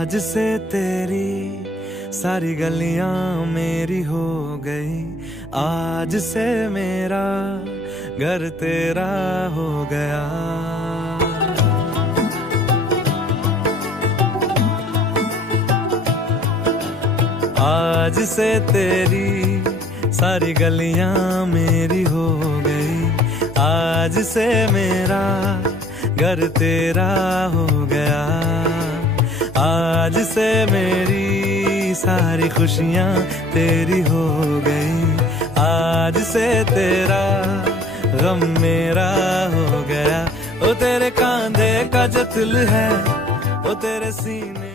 आज से तेरी सारी गलियां मेरी हो गई, आज से मेरा घर तेरा हो गया। आज से तेरी सारी गलियां मेरी हो गई, आज से मेरा घर तेरा हो गया। आज से मेरी सारी खुशियां तेरी हो गई, आज से तेरा गम मेरा हो गया। ओ तेरे कांधे का जो दिल है, ओ तेरे सीने